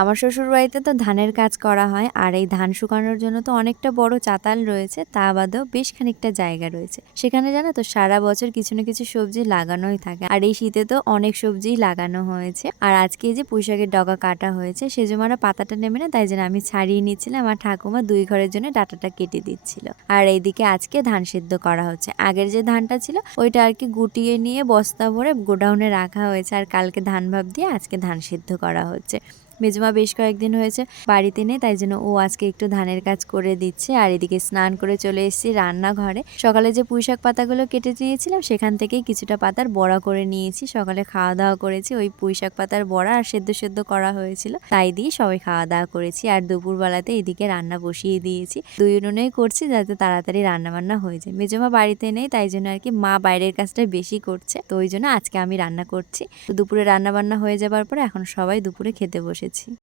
আমার শ্বশুরবাড়িতে তো ধানের কাজ করা হয়। আর এই ধান শুকানোর জন্য তো অনেকটা বড় চাতাল রয়েছে। তা বাদেও বেশ খানিকটা জায়গা রয়েছে। সেখানে জানো তো সারা বছর কিছু না কিছু সবজি লাগানোই থাকে। আর এই শীতে তো অনেক সবজিই লাগানো হয়েছে। আর আজকে এই যে পুঁইশাকের ডগা কাটা হয়েছে, সেজমারা পাতাটা নেবে না, তাই জন্য আমি ছাড়িয়ে নিচ্ছিলাম। আর ঠাকুমা ২ ঘরের জন্য ডাঁটাটা কেটে দিচ্ছিল। আর এইদিকে আজকে ধান সিদ্ধ করা হচ্ছে। আগের যে ধানটা ছিল ওইটা আর কি গুটিয়ে নিয়ে বস্তা ভরে গোডাউনে রাখা হয়েছে। আর কালকে ধান ভাপ দিয়ে আজকে ধান সিদ্ধ করা হচ্ছে। মেজমা বেশ কয়েকদিন হয়েছে বাড়িতে নেই, তাই জন্য ও আজকে একটু ধানের কাজ করে দিচ্ছে। আর এদিকে স্নান করে চলে এসেছি রান্নাঘরে। সকালে যে পুঁইশাক পাতাগুলো কেটে নিয়েছিলাম সেখান থেকেই কিছুটা পাতার বড়া করে নিয়েছি। সকালে খাওয়া দাওয়া করেছি ওই পুঁইশাক পাতার বড়া, আর সেদ্ধ সেদ্ধ করা হয়েছিল, তাই দিয়ে সবাই খাওয়া দাওয়া করেছি। আর দুপুরবেলাতে এদিকে রান্না বসিয়ে দিয়েছি। দুই উনুনেই করছি যাতে তাড়াতাড়ি রান্না বান্না হয়ে যায়। মেজমা বাড়িতে নেই, তাই জন্য আর কি মা বাইরের কাজটা বেশি করছে, তো ওই জন্য আজকে আমি রান্না করছি। তো দুপুরে রান্না বান্না হয়ে যাবার পরে এখন সবাই দুপুরে খেতে বসেছি।